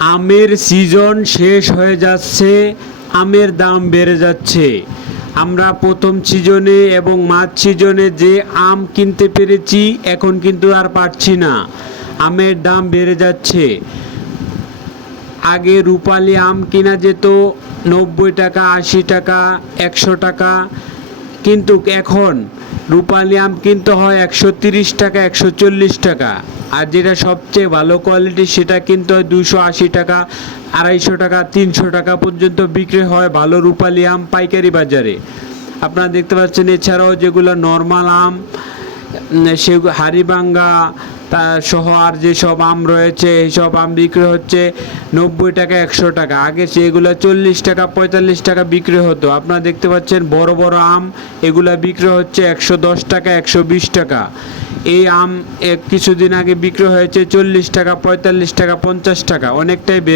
আমের সিজন শেষ হয়ে যাচ্ছে, আমের দাম বেড়ে যাচ্ছে। আমরা প্রথম সিজনে এবং মাঝ সিজনে যে আম কিনতে পেরেছি, এখন কিন্তু আর পারছি না। আমের দাম বেড়ে যাচ্ছে। আগে রূপালি আম কিনা যেত, নব্বই টাকা, আশি টাকা, একশো টাকা। কিন্তু এখন রূপালি আম কিনতে হয় একশো তিরিশ টাকা, একশো চল্লিশ টাকা। আর যেটা সবচেয়ে ভালো কোয়ালিটি সেটা কিন্তু দুশো আশি টাকা, আড়াইশো টাকা, তিনশো টাকা পর্যন্ত বিক্রি হয় ভালো রূপালি আম পাইকারি বাজারে। আপনারা দেখতে পাচ্ছেন এছাড়াও যেগুলো নর্মাল আম সে হাড়িভাঙ্গা সহ আর যেসব আম রয়েছে এইসব আম বিক্রি হচ্ছে নব্বই টাকা, একশো টাকা। আগে সেগুলো চল্লিশ টাকা, পঁয়তাল্লিশ টাকা বিক্রি হতো। আপনারা দেখতে পাচ্ছেন বড় বড় আম, এগুলা বিক্রি হচ্ছে একশো দশ টাকা, একশো বিশ টাকা। এই আম কিছুদিন আগে বিক্রি হয়েছে চল্লিশ টাকা, পঁয়তাল্লিশ টাকা, পঞ্চাশ টাকা। অনেকটাই বেড়ে